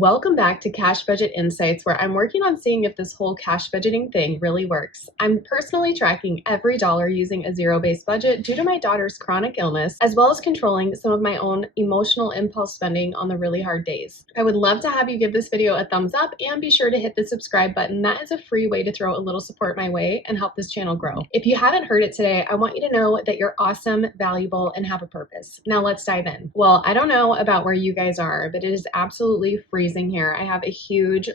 Welcome back to Cash Budget Insights, where I'm working on seeing if this whole cash budgeting thing really works. I'm personally tracking every dollar using a zero-based budget due to my daughter's chronic illness, as well as controlling some of my own emotional impulse spending on the really hard days. I would love to have you give this video a thumbs up and be sure to hit the subscribe button. That is a free way to throw a little support my way and help this channel grow. If you haven't heard it today, I want you to know that you're awesome, valuable, and have a purpose. Now let's dive in. Well, I don't know about where you guys are, but it is absolutely freezing here. I have a huge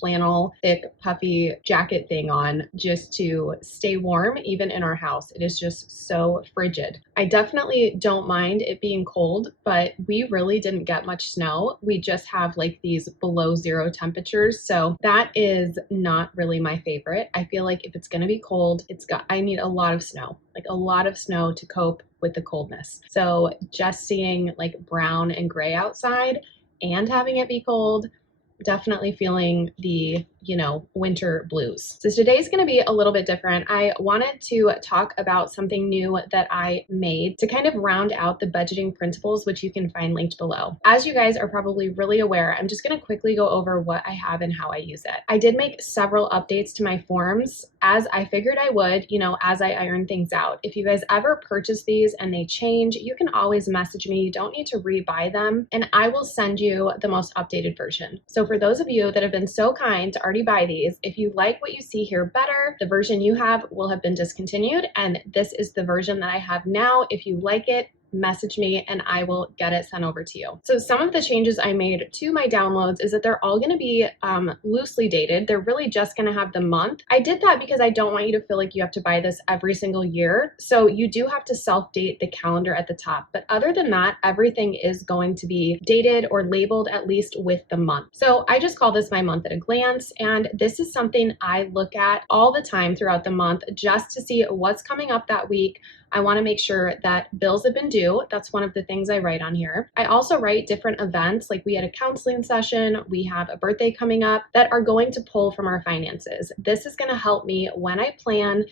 flannel thick puffy jacket thing on just to stay warm even in our house. It is just so frigid. I definitely don't mind it being cold, but we really didn't get much snow. We just have these below zero temperatures, so that is not really my favorite. I feel like if it's going to be cold, I need a lot of snow, a lot of snow to cope with the coldness. So just seeing brown and gray outside and having it be cold, definitely feeling the winter blues. So today's going to be a little bit different. I wanted to talk about something new that I made to kind of round out the budgeting principles, which you can find linked below. As you guys are probably really aware, I'm just going to quickly go over what I have and how I use it. I did make several updates to my forms as I figured I would, as I iron things out. If you guys ever purchase these and they change, you can always message me. You don't need to rebuy them, and I will send you the most updated version. So for those of you that have been so kind to already buy these, if you like what you see here better, the version you have will have been discontinued, and this is the version that I have now. If you like it, message me and I will get it sent over to you. So some of the changes I made to my downloads is that they're all going to be loosely dated. They're really just going to have the month. I did that because I don't want you to feel like you have to buy this every single year. So you do have to self-date the calendar at the top. But other than that, everything is going to be dated or labeled at least with the month. So I just call this my month at a glance. And this is something I look at all the time throughout the month just to see what's coming up that week. I want to make sure that bills have been due. That's one of the things I write on here. I also write different events, like we had a counseling session, we have a birthday coming up, that are going to pull from our finances. This is going to help me when I plan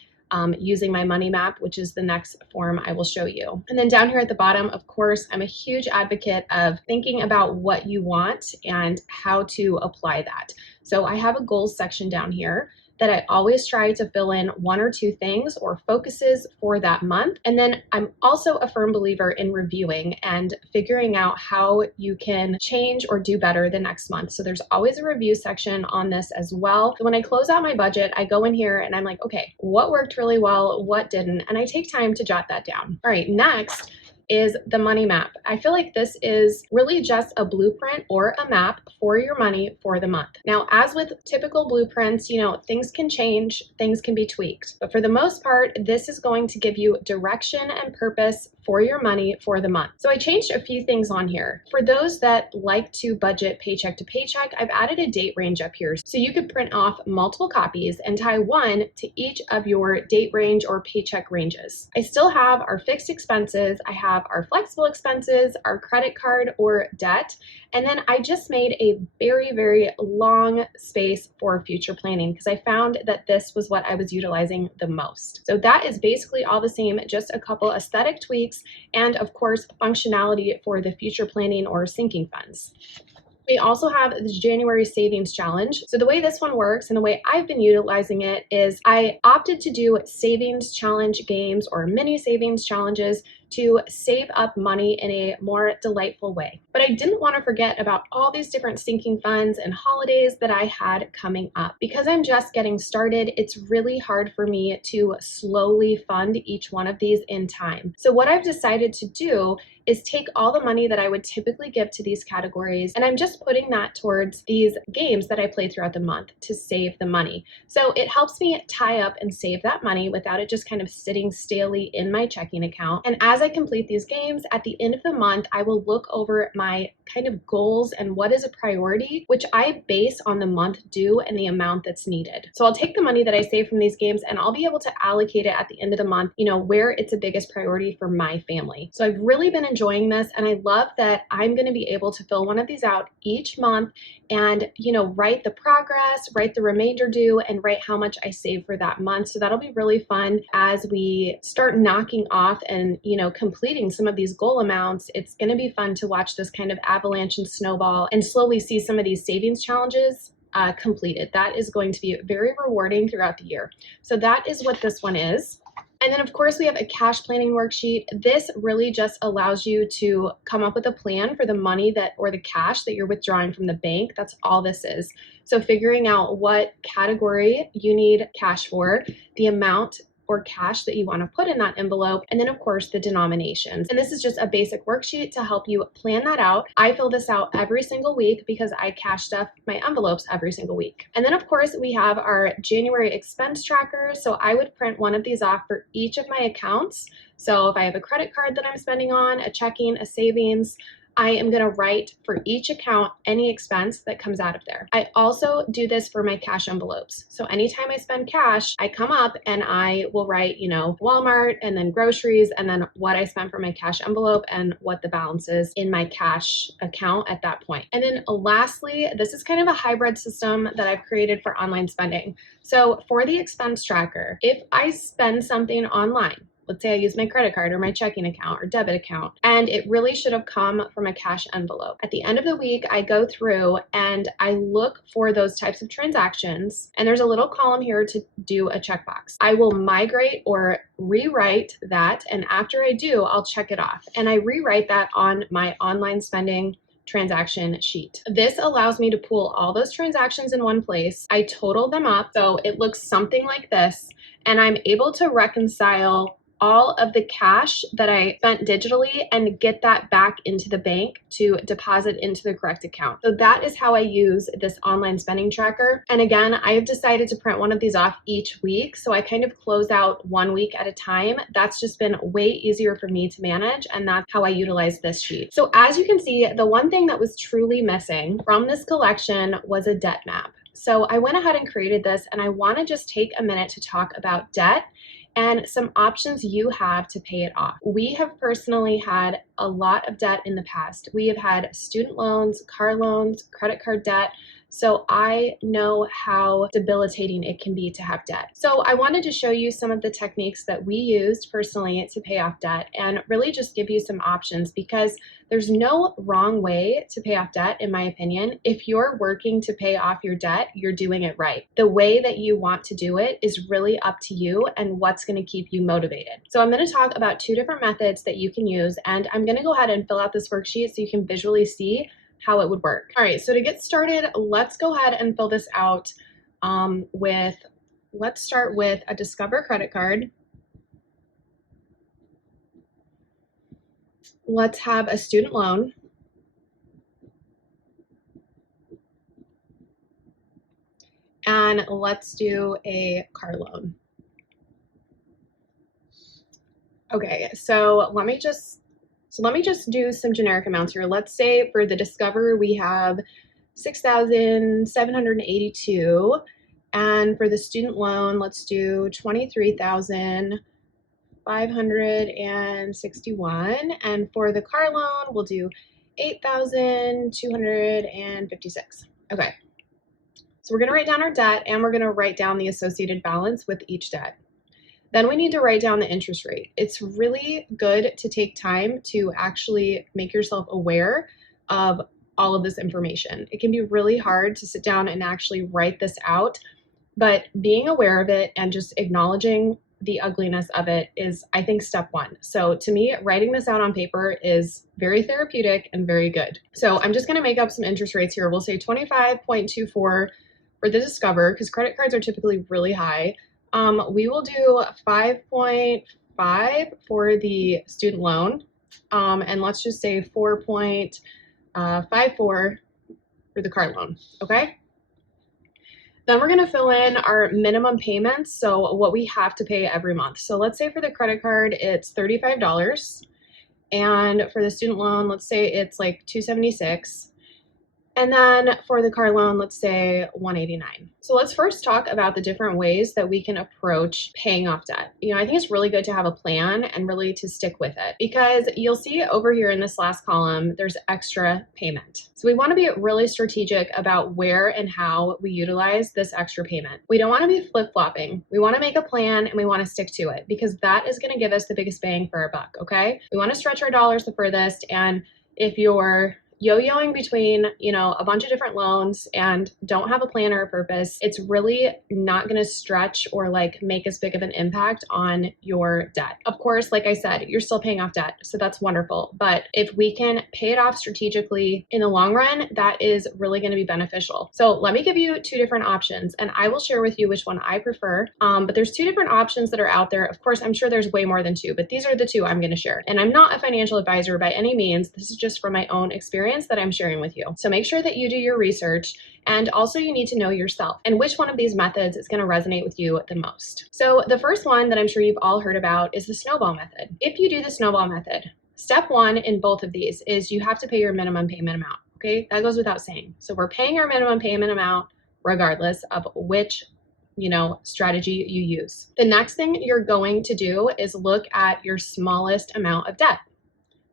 using my money map, which is the next form I will show you. And then down here at the bottom, of course, I'm a huge advocate of thinking about what you want and how to apply that. So I have a goals section down here that I always try to fill in one or two things or focuses for that month. And then I'm also a firm believer in reviewing and figuring out how you can change or do better the next month. So there's always a review section on this as well. So when I close out my budget, I go in here and I'm like, okay, what worked really well, what didn't? And I take time to jot that down. All right, next is the money map. I feel like this is really just a blueprint or a map for your money for the month. Now, as with typical blueprints, things can change, things can be tweaked, but for the most part, this is going to give you direction and purpose for your money for the month. So I changed a few things on here. For those that like to budget paycheck to paycheck, I've added a date range up here. So you could print off multiple copies and tie one to each of your date range or paycheck ranges. I still have our fixed expenses. I have our flexible expenses, our credit card or debt, and then I just made a very, very long space for future planning because I found that this was what I was utilizing the most. So that is basically all the same, just a couple aesthetic tweaks and of course functionality for the future planning or sinking funds. We also have the January Savings Challenge. So the way this one works and the way I've been utilizing it is I opted to do savings challenge games or mini savings challenges to save up money in a more delightful way. But I didn't want to forget about all these different sinking funds and holidays that I had coming up. Because I'm just getting started, it's really hard for me to slowly fund each one of these in time. So what I've decided to do is take all the money that I would typically give to these categories, and I'm just putting that towards these games that I play throughout the month to save the money. So it helps me tie up and save that money without it just kind of sitting stalely in my checking account. And as I complete these games, at the end of the month, I will look over my kind of goals and what is a priority, which I base on the month due and the amount that's needed. So I'll take the money that I save from these games and I'll be able to allocate it at the end of the month, where it's the biggest priority for my family. So I've really been enjoying this, and I love that I'm going to be able to fill one of these out each month and write the progress, write the remainder due, and write how much I save for that month. So that'll be really fun as we start knocking off and completing some of these goal amounts. It's going to be fun to watch this kind of Avalanche and Snowball and slowly see some of these savings challenges completed. That is going to be very rewarding throughout the year. So that is what this one is. And then of course we have a cash planning worksheet. This really just allows you to come up with a plan for the money or the cash that you're withdrawing from the bank. That's all this is. So figuring out what category you need cash for, the amount or cash that you want to put in that envelope, and then of course the denominations. And this is just a basic worksheet to help you plan that out. I fill this out every single week because I cash stuff my envelopes every single week. And then of course we have our January expense tracker. So I would print one of these off for each of my accounts. So if I have a credit card that I'm spending on, a checking, a savings, I am going to write for each account any expense that comes out of there. I also do this for my cash envelopes. So anytime I spend cash, I come up and I will write, Walmart and then groceries and then what I spent for my cash envelope and what the balance is in my cash account at that point. And then lastly, this is kind of a hybrid system that I've created for online spending. So for the expense tracker, if I spend something online, let's say I use my credit card or my checking account or debit account, and it really should have come from a cash envelope. At the end of the week, I go through and I look for those types of transactions, and there's a little column here to do a checkbox. I will migrate or rewrite that, and after I do, I'll check it off. And I rewrite that on my online spending transaction sheet. This allows me to pool all those transactions in one place. I total them up, so it looks something like this, and I'm able to reconcile all of the cash that I spent digitally and get that back into the bank to deposit into the correct account. So that is how I use this online spending tracker. And again, I have decided to print one of these off each week. So I kind of close out 1 week at a time. That's just been way easier for me to manage. And that's how I utilize this sheet. So as you can see, the one thing that was truly missing from this collection was a debt map. So I went ahead and created this, and I want to just take a minute to talk about debt and some options you have to pay it off. We have personally had a lot of debt in the past. We have had student loans, car loans, credit card debt. So I know how debilitating it can be to have debt. So I wanted to show you some of the techniques that we used personally to pay off debt and really just give you some options, because there's no wrong way to pay off debt, in my opinion. If you're working to pay off your debt, you're doing it right. The way that you want to do it is really up to you and what's going to keep you motivated. So I'm going to talk about 2 different methods that you can use, and I'm going to go ahead and fill out this worksheet so you can visually see how it would work. All right, so to get started, let's go ahead and fill this out let's start with a Discover credit card. Let's have a student loan. And let's do a car loan. Okay, so let me just do some generic amounts here. Let's say for the Discover, we have $6,782. And for the student loan, let's do $23,561. And for the car loan, we'll do $8,256. Okay. So we're going to write down our debt, and we're going to write down the associated balance with each debt. Then we need to write down the interest rate. It's really good to take time to actually make yourself aware of all of this information. It can be really hard to sit down and actually write this out, but being aware of it and just acknowledging the ugliness of it is, I think, step 1. So to me, writing this out on paper is very therapeutic and very good. So I'm just going to make up some interest rates here. We'll say 25.24 for the Discover, because credit cards are typically really high. We will do 5.5 for the student loan, and let's just say 4.54 for the car loan, okay? Then we're gonna fill in our minimum payments, so what we have to pay every month. So let's say for the credit card, it's $35, and for the student loan, let's say it's like $276. And then for the car loan, let's say $189. So let's first talk about the different ways that we can approach paying off debt. I think it's really good to have a plan and really to stick with it, because you'll see over here in this last column, there's extra payment. So we want to be really strategic about where and how we utilize this extra payment. We don't want to be flip-flopping. We want to make a plan and we want to stick to it, because that is going to give us the biggest bang for our buck, okay? We want to stretch our dollars the furthest, and if you're yo-yoing between, a bunch of different loans and don't have a plan or a purpose, it's really not going to stretch or like make as big of an impact on your debt. Of course, like I said, you're still paying off debt, so that's wonderful. But if we can pay it off strategically in the long run, that is really going to be beneficial. So let me give you two different options, and I will share with you which one I prefer. But there's two different options that are out there. Of course, I'm sure there's way more than two, but these are the two I'm going to share. And I'm not a financial advisor by any means. This is just from my own experience that I'm sharing with you. So make sure that you do your research, and also you need to know yourself and which one of these methods is going to resonate with you the most. So the first one that I'm sure you've all heard about is the snowball method. If you do the snowball method, step one in both of these is you have to pay your minimum payment amount. Okay, that goes without saying. So we're paying our minimum payment amount regardless of which strategy you use. The next thing you're going to do is look at your smallest amount of debt.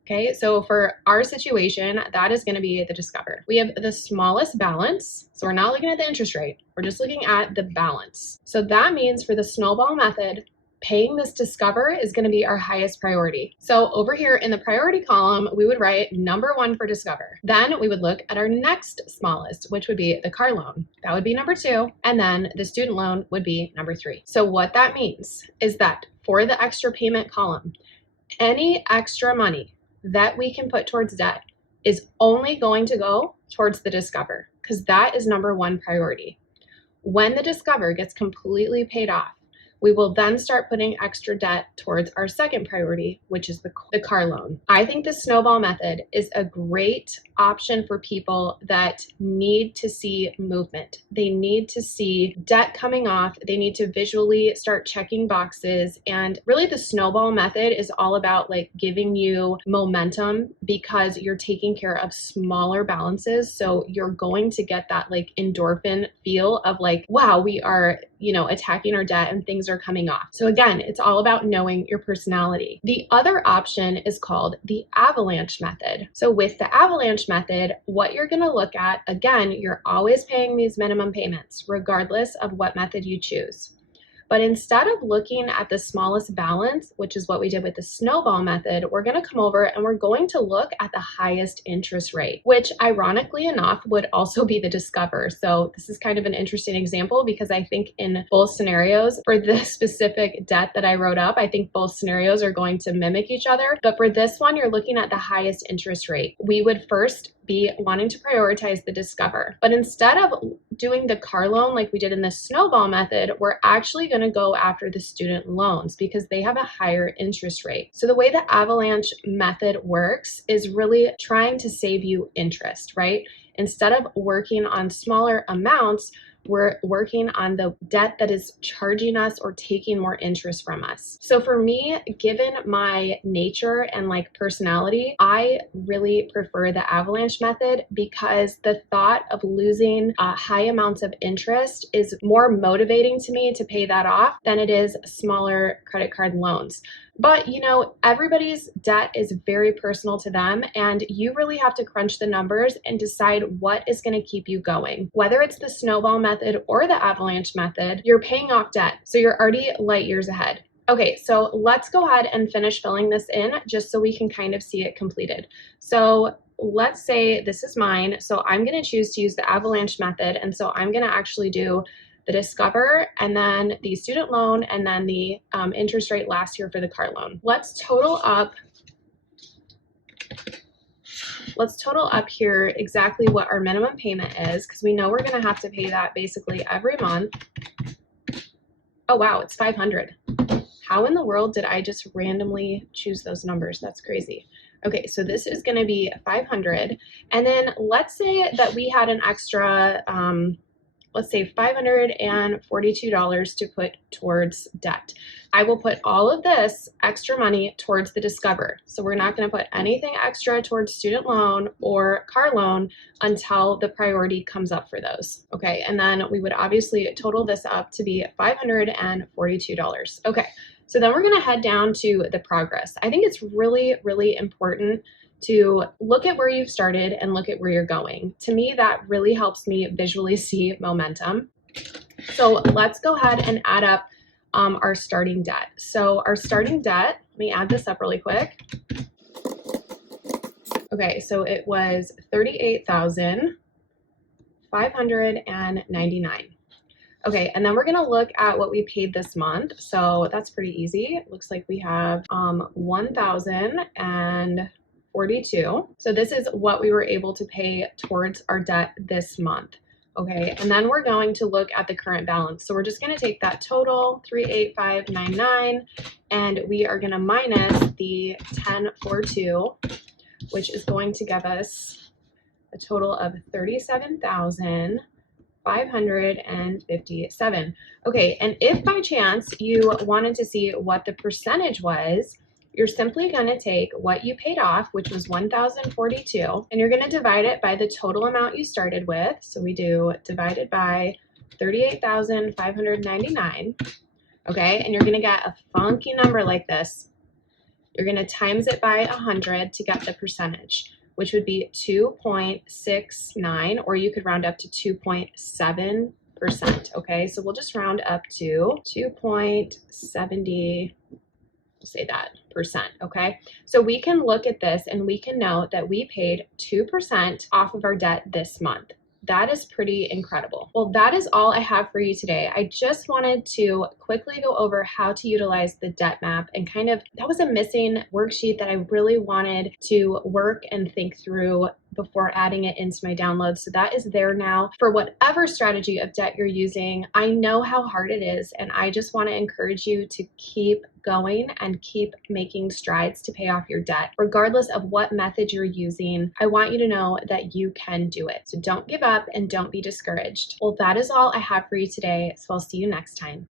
Okay, so for our situation, that is going to be the Discover. We have the smallest balance, so we're not looking at the interest rate. We're just looking at the balance. So that means for the snowball method, paying this Discover is going to be our highest priority. So over here in the priority column, we would write number one for Discover. Then we would look at our next smallest, which would be the car loan. That would be number two. And then the student loan would be number three. So what that means is that for the extra payment column, any extra money that we can put towards debt is only going to go towards the Discover, because that is number one priority. When the Discover gets completely paid off, we will then start putting extra debt towards our second priority, which is the car loan. I think the snowball method is a great option for people that need to see movement. They need to see debt coming off. They need to visually start checking boxes. And really the snowball method is all about like giving you momentum because you're taking care of smaller balances. So you're going to get that like endorphin feel of like, wow, we are, attacking our debt and things are coming off. So again, it's all about knowing your personality. The other option is called the Avalanche method. So with the Avalanche method, what you're going to look at, again, you're always paying these minimum payments, regardless of what method you choose. But instead of looking at the smallest balance, which is what we did with the snowball method, we're going to come over and we're going to look at the highest interest rate, which ironically enough would also be the Discover. So this is kind of an interesting example because I think in both scenarios for the specific debt that I wrote up, I think both scenarios are going to mimic each other. But for this one, you're looking at the highest interest rate. We would first be wanting to prioritize the Discover. But instead of doing the car loan like we did in the snowball method, we're actually going to go after the student loans because they have a higher interest rate. So the way the Avalanche method works is really trying to save you interest, right? Instead of working on smaller amounts, we're working on the debt that is charging us or taking more interest from us. So for me, given my nature and like personality, I really prefer the Avalanche method because the thought of losing high amounts of interest is more motivating to me to pay that off than it is smaller credit card loans. But everybody's debt is very personal to them, and you really have to crunch the numbers and decide what is going to keep you going. Whether it's the snowball method or the Avalanche method, you're paying off debt, so you're already light years ahead. Okay, so let's go ahead and finish filling this in just so we can kind of see it completed. So let's say this is mine. So I'm going to choose to use the Avalanche method, and so I'm going to actually do the Discover, and then the student loan, and then the interest rate last year for the car loan. Let's total up here exactly what our minimum payment is, because we know we're going to have to pay that basically every month. Oh wow, it's $500. How in the world did I just randomly choose those numbers? That's crazy. Okay, so this is going to be $500, and then let's say that we had an extra let's say $542 to put towards debt. I will put all of this extra money towards the Discover. So we're not going to put anything extra towards student loan or car loan until the priority comes up for those. Okay, and then we would obviously total this up to be $542. Okay, so then we're going to head down to the progress. I think it's really, really important to look at where you've started and look at where you're going. To me, that really helps me visually see momentum. So let's go ahead and add up our starting debt. So our starting debt, let me add this up really quick. Okay, so it was 38,599. Okay, and then we're gonna look at what we paid this month. So that's pretty easy. It looks like we have 1,042. So this is what we were able to pay towards our debt this month. Okay, and then we're going to look at the current balance. So we're just gonna take that total, 38599, and we are gonna minus the 1042, which is going to give us a total of 37,557. Okay, and if by chance you wanted to see what the percentage was, you're simply going to take what you paid off, which was 1,042, and you're going to divide it by the total amount you started with. So we do divided by 38,599. Okay, and you're going to get a funky number like this. You're going to times it by 100 to get the percentage, which would be 2.69, or you could round up to 2.7%. Okay, so we'll just round up to 2.70, say that, percent. Okay, so we can look at this and we can note that we paid 2% off of our debt this month. That is pretty incredible. Well, that is all I have for you today. I just wanted to quickly go over how to utilize the debt map, and kind of, that was a missing worksheet that I really wanted to work and think through before adding it into my downloads. So that is there now for whatever strategy of debt you're using. I know how hard it is, and I just want to encourage you to keep going and keep making strides to pay off your debt. Regardless of what method you're using, I want you to know that you can do it. So don't give up and don't be discouraged. Well, that is all I have for you today. So I'll see you next time.